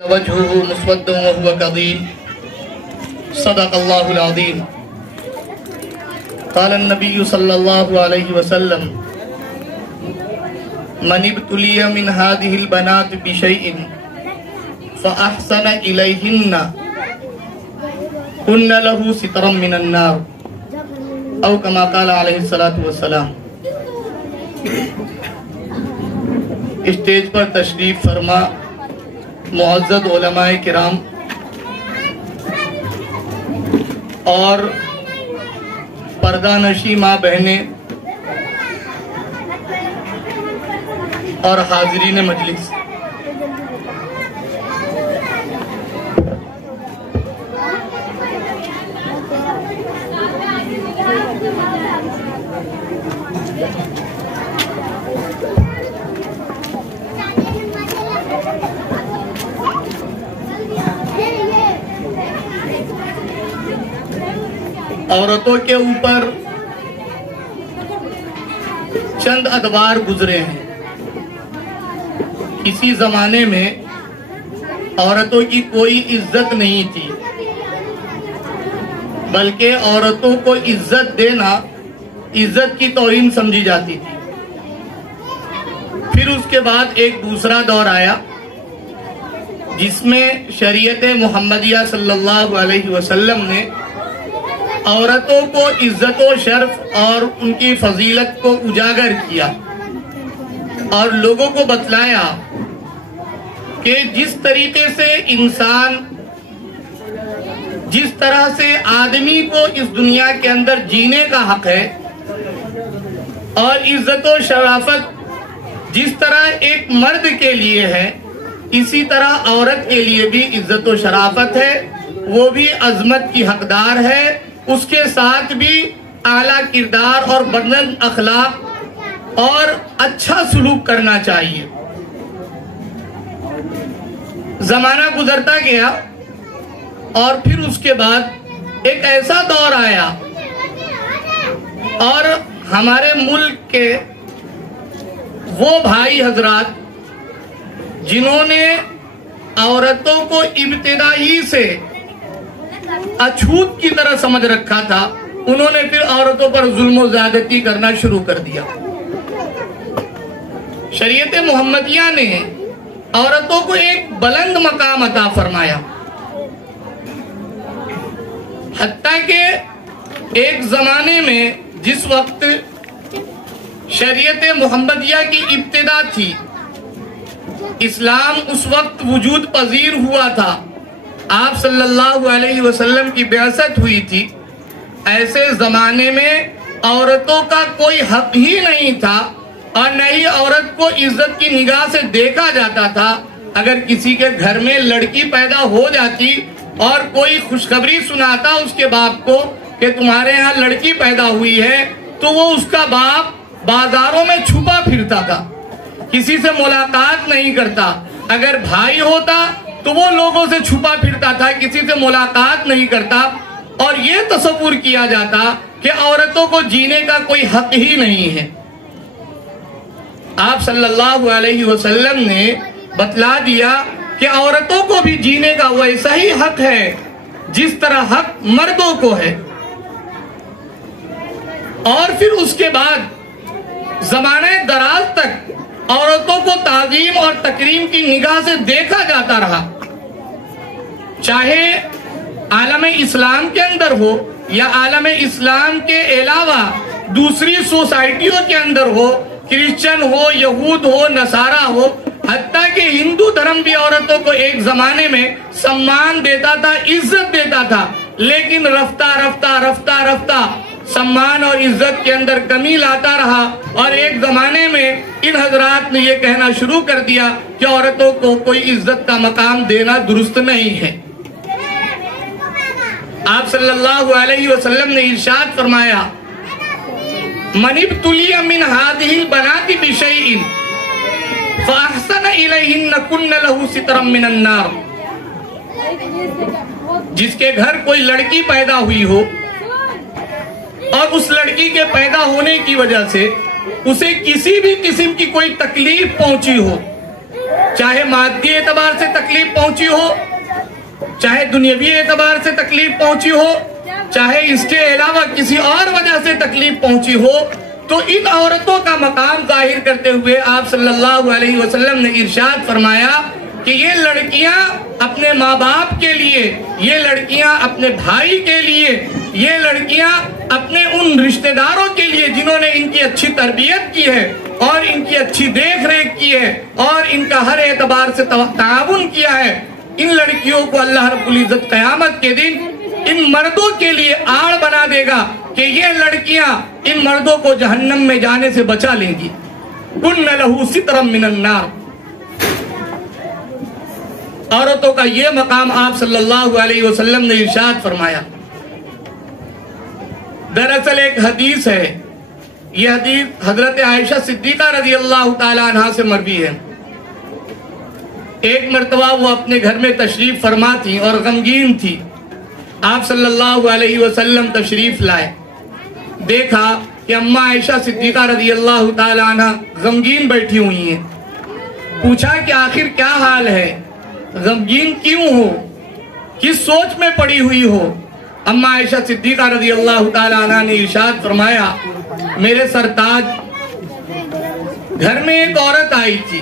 وجهه مسود وهو كظيم صدق الله العظيم. قال النبي صلى الله عليه وسلم: من ابتلي من هذه البنات بشيء فأحسن إليهن كن له سترا من النار، أو كما قال عليه الصلاة والسلام. اسٹیج پر تشریف فرما معزز علماء کرام اور پردہ نشی ماں بہنیں اور حاضرین مجلس، عورتوں کے اوپر چند ادوار گزرے ہیں. کسی زمانے میں عورتوں کی کوئی عزت نہیں تھی، بلکہ عورتوں کو عزت دینا عزت کی توہین سمجھی جاتی تھی. پھر اس کے بعد ایک دوسرا دور آیا جس میں شریعت محمدیہ صلی اللہ علیہ وسلم نے عورتوں کو عزت و شرف اور ان کی فضیلت کو اجاگر کیا اور لوگوں کو بتلایا کہ جس طریقے سے انسان، جس طرح سے آدمی کو اس دنیا کے اندر جینے کا حق ہے اور عزت و شرافت جس طرح ایک مرد کے لیے ہے، اسی طرح عورت کے لیے بھی عزت و شرافت ہے، وہ بھی عظمت کی حقدار ہے. اس کے ساتھ بھی اعلیٰ کردار اور بلند اخلاق اور اچھا سلوک کرنا چاہیے. زمانہ گزرتا گیا اور پھر اس کے بعد ایک ایسا دور آیا اور ہمارے ملک کے وہ بھائی حضرات جنہوں نے عورتوں کو ابتدائی سے اچھوت کی طرح سمجھ رکھا تھا، انہوں نے پھر عورتوں پر ظلم و زیادتی کرنا شروع کر دیا. شریعت محمدیہ نے عورتوں کو ایک بلند مقام عطا فرمایا، حتیٰ کہ ایک زمانے میں جس وقت شریعت محمدیہ کی ابتدا تھی، اسلام اس وقت وجود پذیر ہوا تھا، آپ صلی اللہ علیہ وسلم کی بعثت ہوئی تھی، ایسے زمانے میں عورتوں کا کوئی حق ہی نہیں تھا اور نہ ہی عورت کو عزت کی نگاہ سے دیکھا جاتا تھا. اگر کسی کے گھر میں لڑکی پیدا ہو جاتی اور کوئی خوشخبری سناتا اس کے باپ کو کہ تمہارے ہاں لڑکی پیدا ہوئی ہے، تو وہ اس کا باپ بازاروں میں چھپا پھرتا تھا، کسی سے ملاقات نہیں کرتا. اگر بھائی ہوتا تو وہ لوگوں سے چھپا پھرتا تھا، کسی سے ملاقات نہیں کرتا، اور یہ تصور کیا جاتا کہ عورتوں کو جینے کا کوئی حق ہی نہیں ہے. آپ صلی اللہ علیہ وسلم نے بتلا دیا کہ عورتوں کو بھی جینے کا ویسا ہی حق ہے جس طرح حق مردوں کو ہے. اور پھر اس کے بعد زمانے دراز تک عورتوں کو تعظیم اور تکریم کی نگاہ سے دیکھا جاتا رہا، چاہے عالم اسلام کے اندر ہو یا عالم اسلام کے علاوہ دوسری سوسائٹیوں کے اندر ہو، کرسچن ہو، یہود ہو، نصارہ ہو. حتیٰ کہ ہندو دھرم بھی عورتوں کو ایک زمانے میں سمان دیتا تھا، عزت دیتا تھا، لیکن رفتہ رفتہ رفتہ رفتہ سمان اور عزت کے اندر کمی لاتا رہا اور ایک زمانے میں ان حضرات نے یہ کہنا شروع کر دیا کہ عورتوں کو کوئی عزت کا مقام دینا درست نہیں ہے. آپ صلی اللہ علیہ وسلم نے ارشاد فرمایا: من ابتلی من هذه البنات بشيء فاحسن الیہن کن له سترا من النار. جس کے گھر کوئی لڑکی پیدا ہوئی ہو اور اس لڑکی کے پیدا ہونے کی وجہ سے اسے کسی بھی قسم کی کوئی تکلیف پہنچی ہو، چاہے مادی اعتبار سے تکلیف پہنچی ہو، چاہے دنیاوی اعتبار سے تکلیف پہنچی ہو، چاہے اس کے علاوہ کسی اور وجہ سے تکلیف پہنچی ہو، تو ان عورتوں کا مقام ظاہر کرتے ہوئے آپ صلی اللہ علیہ وسلم نے ارشاد فرمایا کہ یہ لڑکیاں اپنے ماں باپ کے لیے، یہ لڑکیاں اپنے بھائی کے لیے، یہ لڑکیاں اپنے ان رشتہ داروں کے لیے جنہوں نے ان کی اچھی تربیت کی ہے اور ان کی اچھی دیکھ ریکھ کی ہے اور ان کا ہر اعتبار سے تعاون کیا ہے، ان لڑکیوں کو اللہ رب العزت قیامت کے دن ان مردوں کے لیے آڑ بنا دے گا کہ یہ لڑکیاں ان مردوں کو جہنم میں جانے سے بچا لیں گی۔ کُنَّ لَهُ سِتْرًا مِّنَ النَّارِ۔ عورتوں کا یہ مقام آپ صلی اللہ علیہ وسلم نے ارشاد فرمایا۔ دراصل ایک حدیث ہے، یہ حدیث حضرت عائشہ صدیقہ رضی اللہ تعالی عنہ سے مروی ہے۔ ایک مرتبہ وہ اپنے گھر میں تشریف فرما تھی اور غمگین تھی۔ آپ صلی اللہ علیہ وسلم تشریف لائے، دیکھا کہ اماں عائشہ صدیقہ رضی اللہ تعالی عنہ غمگین بیٹھی ہوئی ہیں۔ پوچھا کہ آخر کیا حال ہے، غمگین کیوں ہو، کس سوچ میں پڑی ہوئی ہو؟ اماں عائشہ صدیقہ رضی اللہ تعالی عنہ نے ارشاد فرمایا، میرے سرتاج، گھر میں ایک عورت آئی تھی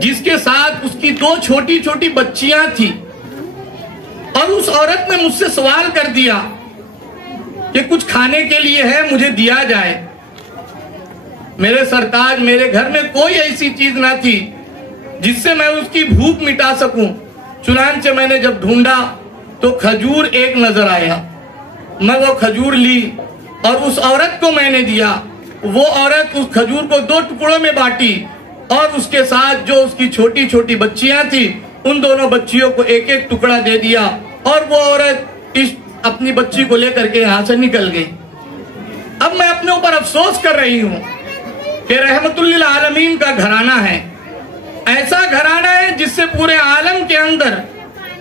جس کے ساتھ اس کی 2 چھوٹی چھوٹی بچیاں تھی، اور اس عورت نے مجھ سے سوال کر دیا کہ کچھ کھانے کے لیے ہے، مجھے دیا جائے۔ میرے سرتاج، میرے گھر میں کوئی ایسی چیز نہ تھی جس سے میں اس کی بھوک مٹا سکوں، چنانچہ میں نے جب ڈھونڈا تو کھجور ایک نظر آیا، میں وہ کھجور لی اور اس عورت کو میں نے دیا۔ وہ عورت اس کھجور کو 2 ٹکڑوں میں بانٹی اور اس کے ساتھ جو اس کی چھوٹی چھوٹی بچیاں تھی ان دونوں بچیوں کو ایک ایک ٹکڑا دے دیا، اور وہ عورت اپنی بچی کو لے کر کے یہاں سے نکل گئی۔ اب میں اپنے اوپر افسوس کر رہی ہوں کہ رحمت للعالمین کا گھرانہ ہے، ایسا گھرانہ ہے جس سے پورے عالم کے اندر،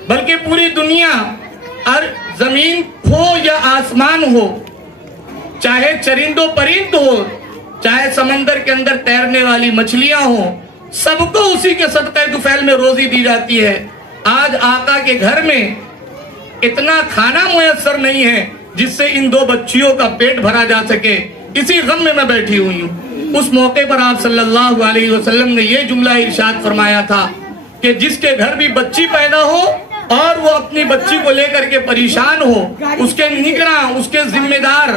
بلکہ پوری دنیا، اور زمین ہو یا آسمان ہو، چاہے چرند و پرند ہو، چاہے سمندر کے اندر تیرنے والی مچھلیاں ہوں، سب کو اسی کے صدقہ طفیل میں روزی دی جاتی ہے۔ آج آقا کے گھر میں اتنا کھانا میسر نہیں ہے جس سے ان 2 بچیوں کا پیٹ بھرا جا سکے، اسی غم میں بیٹھی ہوئی ہوں۔ اس موقع پر آپ صلی اللہ علیہ وسلم نے یہ جملہ ارشاد فرمایا تھا کہ جس کے گھر بھی بچی پیدا ہو اور وہ اپنی بچی کو لے کر کے پریشان ہو، اس کے نگراں، اس کے ذمہ دار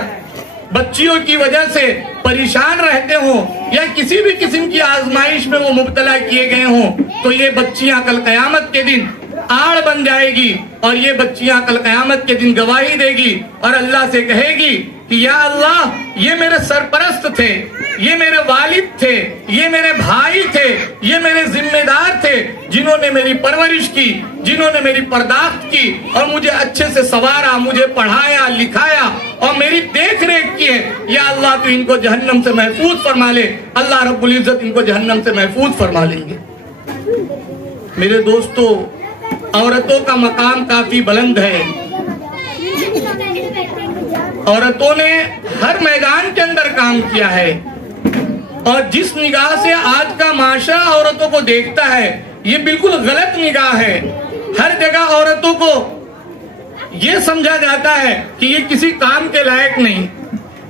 بچیوں کی وجہ سے پریشان رہتے ہوں یا کسی بھی قسم کی آزمائش میں وہ مبتلا کیے گئے ہوں، تو یہ بچیاں کل قیامت کے دن آڑ بن جائے گی، اور یہ بچیاں کل قیامت کے دن گواہی دے گی اور اللہ سے کہے گی کہ یا اللہ، یہ میرے سرپرست تھے، یہ میرے والد تھے، یہ میرے بھائی تھے، یہ میرے ذمہ دار تھے، جنہوں نے میری پرورش کی، جنہوں نے میری پرداخت کی اور مجھے اچھے سے سوارا، مجھے پڑھایا لکھایا اور میری دیکھ ریکھ کی ہے۔ یا اللہ تو ان کو جہنم سے محفوظ فرما لے۔ اللہ رب العزت ان کو جہنم سے محفوظ فرما لیں گے۔ میرے دوستو، عورتوں کا مقام کافی بلند ہے۔ عورتوں نے ہر میدان کے اندر کام کیا ہے، اور جس نگاہ سے آج کا معاشرہ عورتوں کو دیکھتا ہے یہ بالکل غلط نگاہ ہے۔ ہر جگہ عورتوں کو یہ سمجھا جاتا ہے کہ یہ کسی کام کے لائق نہیں،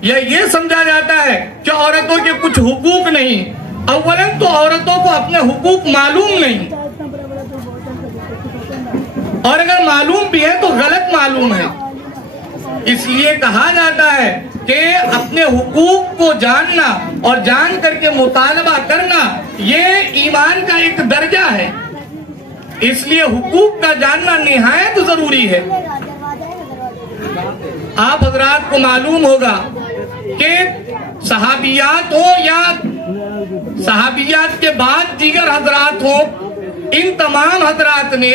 یا یہ سمجھا جاتا ہے کہ عورتوں کے کچھ حقوق نہیں۔ اولاً تو عورتوں کو اپنے حقوق معلوم نہیں، اور اگر معلوم بھی ہے تو غلط معلوم ہے۔ اس لیے کہا جاتا ہے کہ اپنے حقوق کو جاننا اور جان کر کے مطالبہ کرنا یہ ایمان کا ایک درجہ ہے، اس لیے حقوق کا جاننا نہایت ضروری ہے۔ آپ حضرات کو معلوم ہوگا کہ صحابیات ہو یا صحابیات کے بعد دیگر حضرات ہو، ان تمام حضرات نے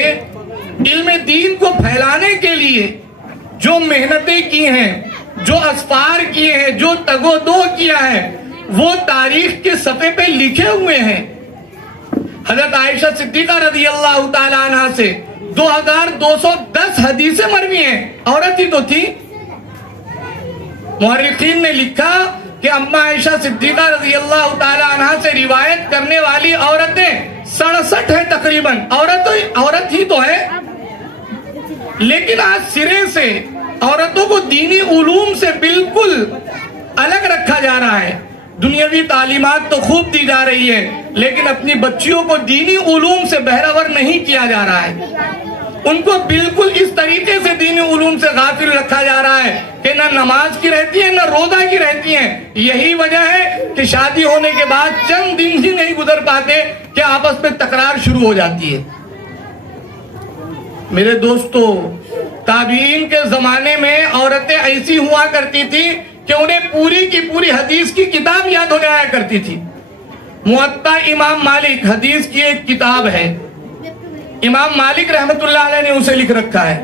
علم دین کو پھیلانے کے لیے جو محنتیں کی ہیں، جو اسفار کیے ہیں، جو تگ و دو کیا ہے، وہ تاریخ کے صفحے پہ لکھے ہوئے ہیں۔ حضرت عائشہ صدیقہ رضی اللہ تعالی عنہ سے 2210 حدیثیں مروی ہیں، عورت ہی تو تھی۔ مورخین نے لکھا کہ اماں عائشہ صدیقہ رضی اللہ تعالی عنہ سے روایت کرنے والی عورتیں 67 ہے تقریباً، عورت ہی تو ہے، لیکن آج سرے سے عورتوں کو دینی علوم سے بالکل الگ رکھا جا رہا ہے۔ دنیاوی تعلیمات تو خوب دی جا رہی ہے، لیکن اپنی بچیوں کو دینی علوم سے بہرہور نہیں کیا جا رہا ہے۔ ان کو بالکل اس طریقے سے دینی علوم سے غافل رکھا جا رہا ہے کہ نہ نماز کی رہتی ہے نہ روزہ کی رہتی ہیں۔ یہی وجہ ہے کہ شادی ہونے کے بعد چند دن ہی نہیں گزر پاتے کہ آپس میں تکرار شروع ہو جاتی ہے۔ میرے دوستو، تابعین کے زمانے میں عورتیں ایسی ہوا کرتی تھی کہ انہیں پوری کی پوری حدیث کی کتاب یاد ہو جایا کرتی تھی۔ موطا امام مالک حدیث کی ایک کتاب ہے، امام مالک رحمت اللہ علیہ نے اسے لکھ رکھا ہے۔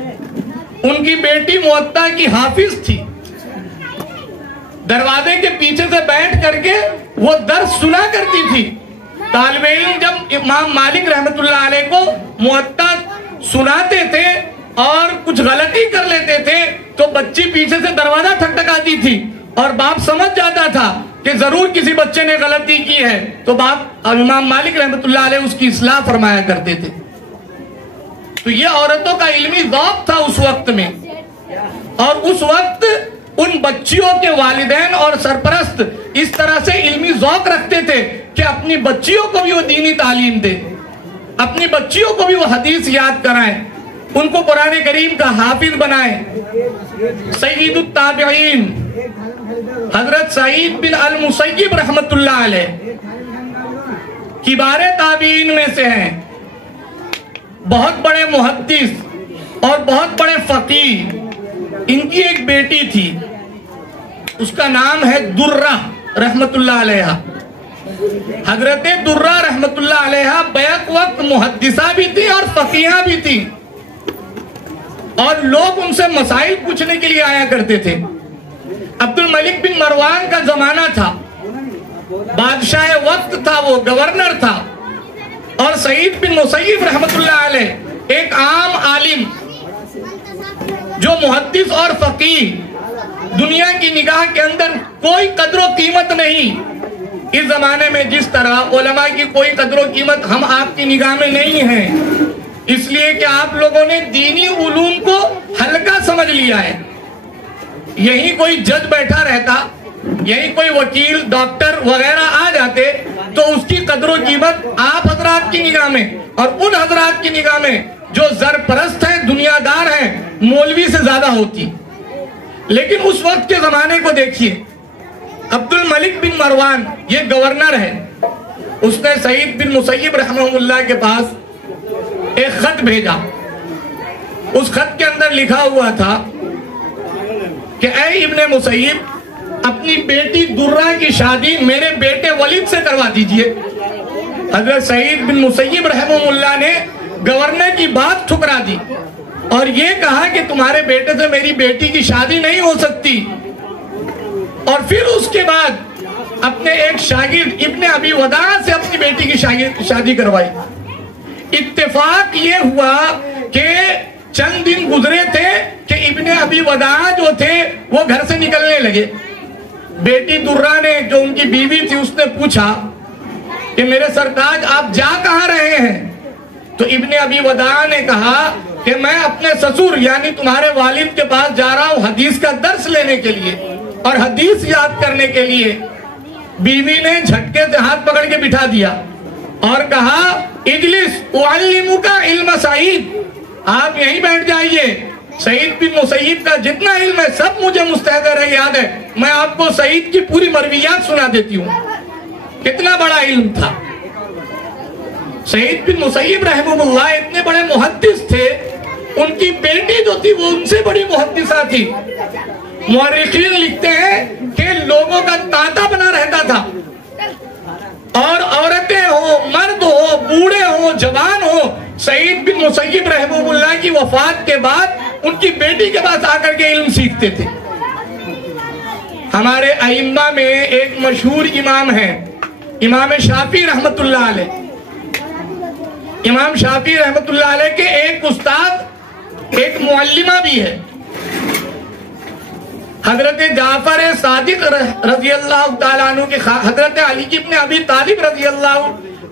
ان کی بیٹی موطا کی حافظ تھی، دروازے کے پیچھے سے بیٹھ کر کے وہ درس سنا کرتی تھی۔ طالب علم جب امام مالک رحمت اللہ علیہ کو موطا سناتے تھے اور کچھ غلطی کر لیتے تھے تو بچی پیچھے سے دروازہ ٹھکٹکاتی تھی اور باپ سمجھ جاتا تھا کہ ضرور کسی بچے نے غلطی کی ہے، تو باپ امام مالک رحمت اللہ علیہ اس کی اصلاح فرمایا کرتے تھے۔ تو یہ عورتوں کا علمی ذوق تھا اس وقت میں، اور اس وقت ان بچیوں کے والدین اور سرپرست اس طرح سے علمی ذوق رکھتے تھے کہ اپنی بچیوں کو بھی وہ دینی تعلیم دے، اپنی بچیوں کو بھی وہ حدیث یاد کرائیں، ان کو قرآن کریم کا حافظ بنائیں۔ سید التابعین حضرت سعید بن المسیب رحمت اللہ علیہ کبار تابعین میں سے ہیں، بہت بڑے محدث اور بہت بڑے فقیہ۔ ان کی ایک بیٹی تھی، اس کا نام ہے درہ رحمت اللہ علیہ۔ حضرت درہ رحمت اللہ علیہ بیک وقت محدثہ بھی تھی اور فقیہہ بھی تھی، اور لوگ ان سے مسائل پوچھنے کے لیے آیا کرتے تھے۔ عبد الملک بن مروان کا زمانہ تھا، بادشاہ وقت تھا، وہ گورنر تھا، اور سعید بن مسیب رحمت اللہ علیہ ایک عام عالم جو محدث اور فقیہ، دنیا کی نگاہ کے اندر کوئی قدر و قیمت نہیں۔ اس زمانے میں جس طرح علماء کی کوئی قدر و قیمت ہم آپ کی نگاہ میں نہیں ہے، اس لیے کہ آپ لوگوں نے دینی علوم کو ہلکا سمجھ لیا ہے۔ یہی کوئی جج بیٹھا رہتا، یہی کوئی وکیل ڈاکٹر وغیرہ آ جاتے تو اس کی قدر و قیمت آپ حضرات کی نگاہ میں اور ان حضرات کی نگاہ میں جو زر پرست ہیں، دنیا دار ہیں، مولوی سے زیادہ ہوتی۔ لیکن اس وقت کے زمانے کو دیکھیے، عبد الملک بن مروان یہ گورنر ہے، اس نے سعید بن مسیب رحمہ اللہ کے پاس ایک خط بھیجا۔ اس خط کے اندر لکھا ہوا تھا کہ اے ابن مسیب، اپنی بیٹی درہ کی شادی میرے بیٹے ولید سے کروا دیجئے۔ حضرت سعید بن مسیب رحمہ اللہ نے گورنر کی بات ٹھکرا دی اور یہ کہا کہ تمہارے بیٹے سے میری بیٹی کی شادی نہیں ہو سکتی، اور پھر اس کے بعد اپنے ایک شاگرد ابن ابی وداع سے اپنی بیٹی کی شادی کروائی۔ اتفاق یہ ہوا کہ چند دن گزرے تھے کہ ابن ابی وداع جو تھے وہ گھر سے نکلنے لگے۔ بیٹی درہ نے، جو ان کی بیوی تھی، اس نے پوچھا کہ میرے سرتاج آپ جا کہاں رہے ہیں؟ تو ابن ابی وداع نے کہا کہ میں اپنے سسر یعنی تمہارے والد کے پاس جا رہا ہوں حدیث کا درس لینے کے لیے اور حدیث یاد کرنے کے لیے۔ بیوی نے جھٹکے سے ہاتھ پکڑ کے بٹھا دیا اور کہا اجلس اعلمک علم سعید، آپ یہیں بیٹھ جائیے، سعید بن مسیب کا جتنا علم ہے سب مجھے مستحضر ہے، یاد ہے، میں آپ کو سعید کی پوری مرویات سنا دیتی ہوں۔ کتنا بڑا علم تھا سعید بن مسیب رحمہ اللہ، اتنے بڑے محدث تھے، ان کی بیٹی جو تھی وہ ان سے بڑی محدثہ تھی۔ مورخین لکھتے ہیں کہ لوگوں کا تانتا بنا رہتا تھا، اور عورتیں ہوں، مرد ہو، بوڑھے ہوں، جوان ہوں، سعید بن مسیب رحمہ اللہ کی وفات کے بعد ان کی بیٹی کے پاس آ کر کے علم سیکھتے تھے۔ ہمارے ائمہ میں ایک مشہور امام ہیں، امام شافعی رحمت اللہ علیہ۔ امام شافعی رحمت اللہ علیہ کے ایک استاد، ایک معلمہ بھی ہے، حضرت جعفر صادق رضی اللہ تعالیٰ عنہ کے، حضرت علی ابن ابی طالب رضی اللہ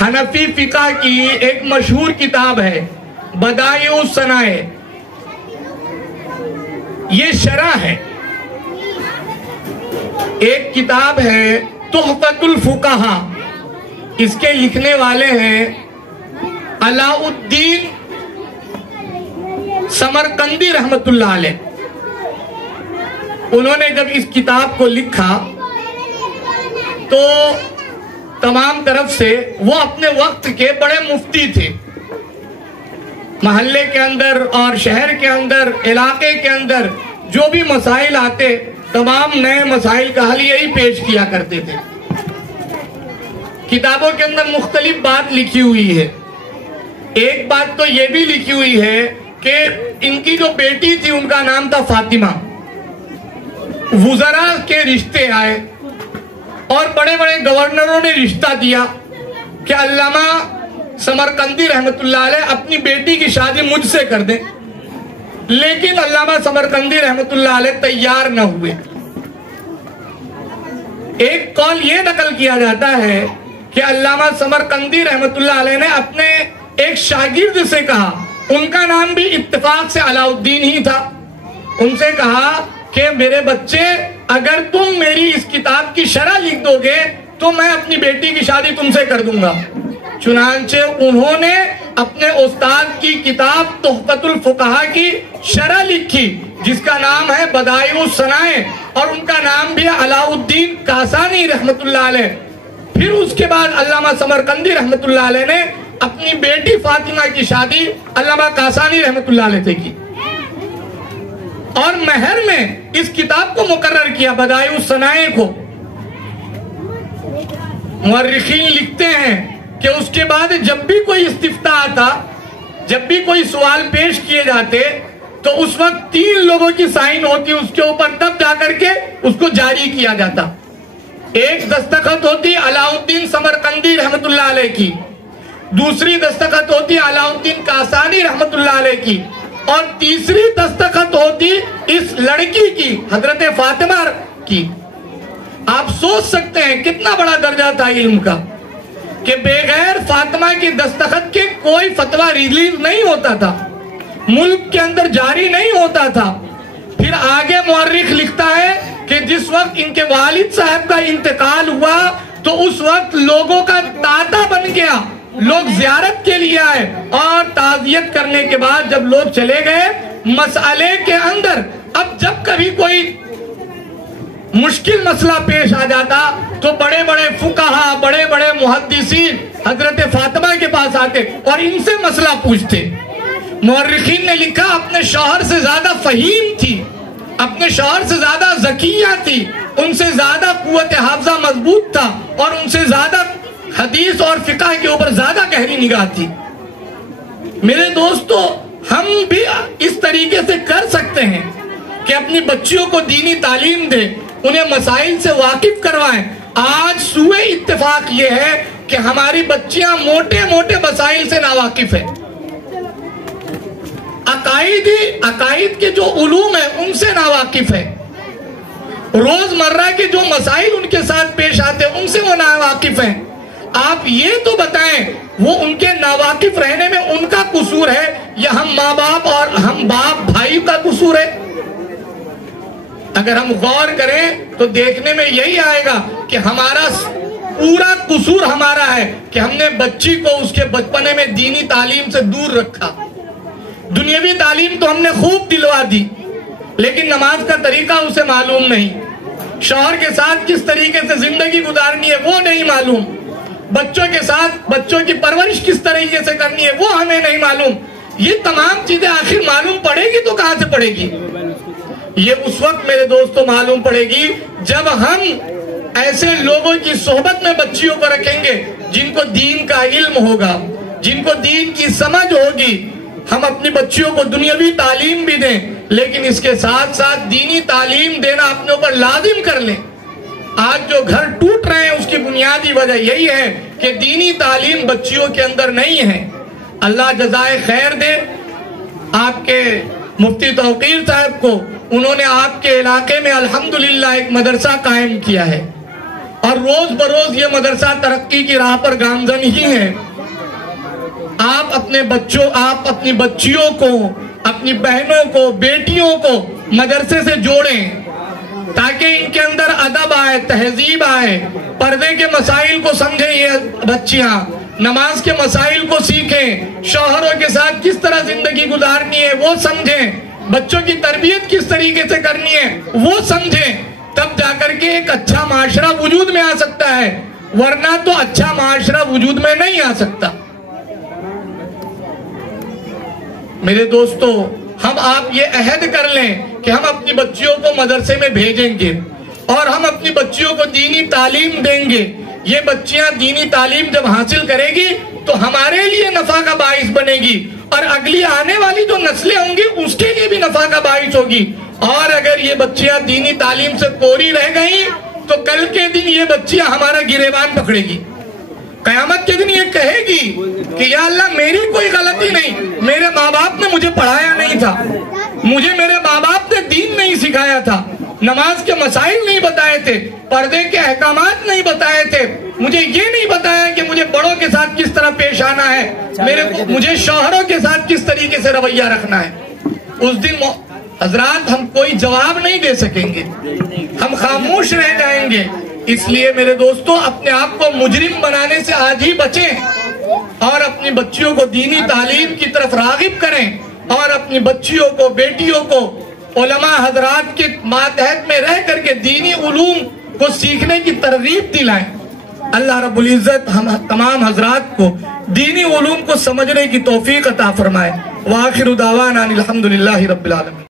حنفی فقہ کی ایک مشہور کتاب ہے بدائع الصنائع، یہ شرح ہے. ایک کتاب ہے تحفۃ الفقہاء، اس کے لکھنے والے ہیں علاء الدین سمرقندی رحمت اللہ علیہ. انہوں نے جب اس کتاب کو لکھا تو تمام طرف سے، وہ اپنے وقت کے بڑے مفتی تھے، محلے کے اندر اور شہر کے اندر، علاقے کے اندر جو بھی مسائل آتے، تمام نئے مسائل کا حل یہی پیش کیا کرتے تھے. کتابوں کے اندر مختلف بات لکھی ہوئی ہے. ایک بات تو یہ بھی لکھی ہوئی ہے کہ ان کی جو بیٹی تھی ان کا نام تھا فاطمہ. وزراء کے رشتے آئے اور بڑے بڑے گورنروں نے رشتہ دیا کہ علامہ سمرقندی رحمت اللہ علیہ اپنی بیٹی کی شادی مجھ سے کر دیں، لیکن علامہ سمرقندی رحمت اللہ علیہ تیار نہ ہوئے. ایک قول یہ نقل کیا جاتا ہے کہ علامہ سمرقندی رحمت اللہ علیہ نے اپنے ایک شاگرد سے کہا، ان کا نام بھی اتفاق سے علاء الدین ہی تھا، ان سے کہا کہ میرے بچے اگر تم میری اس کتاب کی شرح لکھ دو گے تو میں اپنی بیٹی کی شادی تم سے کر دوں گا. چنانچہ انہوں نے اپنے استاد کی کتاب تحفۃ الفقہاء کی شرح لکھی جس کا نام ہے بدائع الصنائع، اور ان کا نام بھی علاء الدین کاسانی رحمت اللہ علیہ. پھر اس کے بعد علامہ سمرقندی رحمت اللہ علیہ نے اپنی بیٹی فاطمہ کی شادی علامہ کاسانی رحمت اللہ علیہ سے کی، اور مہر میں اس کتاب کو مقرر کیا بدائع الصنائع کو. مورخین لکھتے ہیں کہ اس کے بعد جب بھی کوئی استفتاء آتا، جب بھی کوئی سوال پیش کیے جاتے تو اس وقت 3 لوگوں کی سائن ہوتی اس کے اوپر، تب جا کر کے اس کو جاری کیا جاتا. ایک دستخط ہوتی علاء الدین سمرقندی رحمت اللہ علیہ کی، دوسری دستخط ہوتی علاء الدین کاسانی رحمت اللہ علیہ کی، اور تیسری دستخط ہوتی اس لڑکی کی حضرت فاطمہ کی. آپ سوچ سکتے ہیں کتنا بڑا درجہ تھا علم کا کہ بغیر فاطمہ کی دستخط کے کوئی فتویٰ ریلیز نہیں ہوتا تھا، ملک کے اندر جاری نہیں ہوتا تھا. پھر آگے مورخ لکھتا ہے کہ جس وقت ان کے والد صاحب کا انتقال ہوا تو اس وقت لوگوں کا تاتا بن گیا، لوگ زیارت کے لیے آئے، اور تعزیت کرنے کے بعد جب لوگ چلے گئے مسئلے کے اندر، اب جب کبھی کوئی مشکل مسئلہ پیش آ جاتا تو بڑے بڑے فقہاء، بڑے بڑے محدثین حضرت فاطمہ کے پاس آتے اور ان سے مسئلہ پوچھتے. مورخین نے لکھا اپنے شوہر سے زیادہ فہیم تھی، اپنے شوہر سے زیادہ ذکیہ تھی، ان سے زیادہ قوت حافظہ مضبوط تھا، اور ان سے زیادہ حدیث اور فقہ کے اوپر زیادہ گہری نگاہ تھی. میرے دوستو، ہم بھی اس طریقے سے کر سکتے ہیں کہ اپنی بچیوں کو دینی تعلیم دیں، انہیں مسائل سے واقف کروائیں. آج سوئے اتفاق یہ ہے کہ ہماری بچیاں موٹے موٹے مسائل سے ناواقف ہیں. عقائد کے جو علوم ہیں ان سے ناواقف ہیں، روزمرہ کے جو مسائل ان کے ساتھ پیش آتے ہیں ان سے وہ ناواقف ہیں. آپ یہ تو بتائیں وہ ان کے ناواقف رہنے میں ان کا قصور ہے یا ہم ماں باپ اور ہم باپ بھائی کا قصور ہے؟ اگر ہم غور کریں تو دیکھنے میں یہی آئے گا کہ ہمارا پورا قصور ہمارا ہے کہ ہم نے بچی کو اس کے بچپنے میں دینی تعلیم سے دور رکھا. دنیاوی تعلیم تو ہم نے خوب دلوا دی، لیکن نماز کا طریقہ اسے معلوم نہیں، شوہر کے ساتھ کس طریقے سے زندگی گزارنی ہے وہ نہیں معلوم، بچوں کے ساتھ بچوں کی پرورش کس طریقے سے کرنی ہے وہ ہمیں نہیں معلوم. یہ تمام چیزیں آخر معلوم پڑے گی تو کہاں سے پڑے گی؟ یہ اس وقت میرے دوستوں معلوم پڑے گی جب ہم ایسے لوگوں کی صحبت میں بچیوں کو رکھیں گے جن کو دین کا علم ہوگا، جن کو دین کی سمجھ ہوگی. ہم اپنی بچیوں کو دنیاوی تعلیم بھی دیں، لیکن اس کے ساتھ ساتھ دینی تعلیم دینا اپنے اوپر لازم کر لیں. آج جو گھر ٹوٹ رہے ہیں اس کی بنیادی وجہ یہی ہے کہ دینی تعلیم بچیوں کے اندر نہیں ہے. اللہ جزائے خیر دے آپ کے مفتی توقیر صاحب کو، انہوں نے آپ کے علاقے میں الحمدللہ ایک مدرسہ قائم کیا ہے. اور روز بروز یہ مدرسہ ترقی کی راہ پر گامزن ہی ہے۔ آپ اپنے بچوں، آپ اپنی بچیوں کو، اپنی بہنوں کو، بیٹیوں کو مدرسے سے جوڑیں تاکہ ان کے اندر ادب آئے، تہذیب آئے، پردے کے مسائل کو سمجھیں یہ بچیاں، نماز کے مسائل کو سیکھیں، شوہروں کے ساتھ کس طرح زندگی گزارنی ہے وہ سمجھیں، بچوں کی تربیت کس طریقے سے کرنی ہے وہ سمجھیں، تب جا کر کے ایک اچھا معاشرہ وجود میں آ سکتا ہے، ورنہ تو اچھا معاشرہ وجود میں نہیں آ سکتا۔ میرے دوستو، ہم آپ یہ عہد کر لیں کہ ہم اپنی بچیوں کو مدرسے میں بھیجیں گے اور ہم اپنی بچیوں کو دینی تعلیم دیں گے۔ یہ بچیاں دینی تعلیم جب حاصل کرے گی تو ہمارے لیے نفع کا باعث بنے گی اور اگلی آنے والی جو نسلیں ہوں گی اس کے لیے بھی نفع کا باعث ہوگی۔ اور اگر یہ بچیاں دینی تعلیم سے کوری رہ گئیں تو کل کے دن یہ بچیاں ہمارا گریبان پکڑے گی، قیامت کے دن یہ کہے گی کہ یا اللہ میری کوئی غلطی نہیں، میرے ماں باپ نے مجھے پڑھایا نہیں تھا، مجھے میرے ماں باپ نے دین نہیں سکھایا تھا، نماز کے مسائل نہیں بتائے تھے، پردے کے احکامات نہیں بتائے تھے، مجھے یہ نہیں بتایا کہ مجھے بڑوں کے ساتھ کس طرح پیش آنا ہے، مجھے شوہروں کے ساتھ کس طریقے سے رویہ رکھنا ہے۔ اس دن حضرات ہم کوئی جواب نہیں دے سکیں گے، ہم خاموش رہ جائیں گے۔ اس لیے میرے دوستو، اپنے آپ کو مجرم بنانے سے آج ہی بچیں اور اپنی بچیوں کو دینی تعلیم کی طرف راغب کریں اور اپنی بچیوں کو، بیٹیوں کو علماء حضرات کے ماتحت میں رہ کر کے دینی علوم کو سیکھنے کی ترغیب دلائیں۔ اللہ رب العزت ہم تمام حضرات کو دینی علوم کو سمجھنے کی توفیق عطا فرمائے۔ وآخر دعوانا الحمدللہ رب العالمین۔